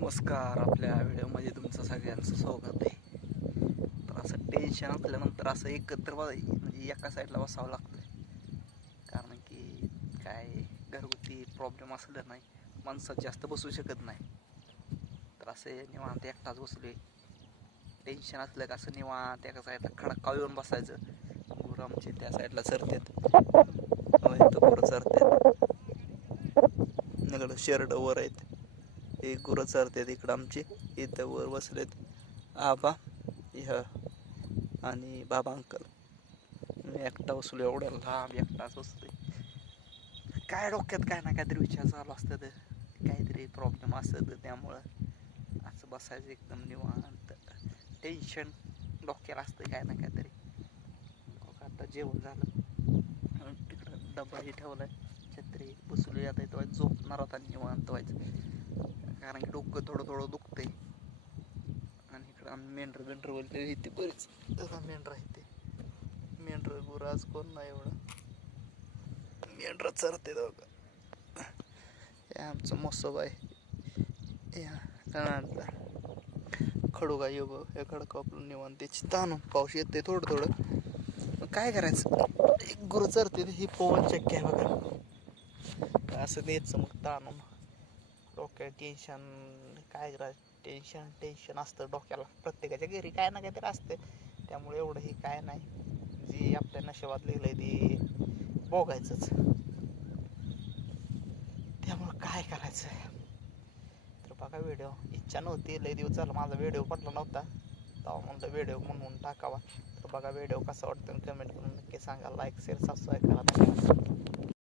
नमस्कार आपल्या व्हिडिओमध्ये तुमचं सगळ्यांचं स्वागत आहे. तर असं टेन्शन असल्यानंतर असं एकत्र म्हणजे एका साईडला बसावं लागतं कारण की काय घरगुती प्रॉब्लेम असलं नाही माणसात जास्त बसू शकत नाही. तर असं निवांत एकटाच बसले टेन्शन असलं का असं निवांत एका साईडला खडकाव येऊन बसायचं. गुरं आमचे त्या साईडला चरतात होय, गुरं चरतात इकडं शेरड वर आहेत. हे गुरं चरतात इकडं आमचे. इथं वर बसलेत आबा ह्या आणि बाबा अंकल. मी एकटा बसलो एवढ्या लांब एकटाच बसलोय. काय डोक्यात काय ना काहीतरी विचार चालू असतं तर काहीतरी प्रॉब्लेम असतं तर त्यामुळं असं बसायचं एकदम निवांत. टेन्शन डोक्याला असतं काय ना काहीतरी. आता जेवण झालं. तिकडं डबाही ठेवलाय. छत्री बसलो आता इथं झोपणार होता निवांत व्हायचं. कारण की डोकं थोडं थोडं दुखतंय. आणि इकडं आम्ही मेंढर बेंढर बोलते इथे बरीच मेंढर आहे ते मेंढर गुरं आज कोण नाही एवढं. मेंढर चरते बघा हे आमचं मोसोब आहे. या कणातला खडूगा बघ हे खडक आपलं निवांत. त्याची ताणून पाऊस येते थोडं थोडं. मग काय करायचं? एक गुरु चरते ही पवन चक्की आहे बघा. असं द्यायचं मग ताणून. डोक्यात टेन्शन काय करा टेन्शन टेन्शन असतं डोक्याला. प्रत्येकाच्या घरी काय ना काहीतरी असतं. त्यामुळे एवढं हे काय नाही. जे आपल्या नशिबात लिहिलंय ते बघायचंच त्यामुळं काय करायचं तर बघा व्हिडिओ इच्छा नव्हती. लय दिवस झाला माझा व्हिडिओ पडला नव्हता. तेव्हा म्हणलं व्हिडिओ म्हणून टाकावा. तर बघा व्हिडिओ कसा वाटतो कमेंट करून नक्की सांगा. लाईक शेअर सबस्क्राईब करा.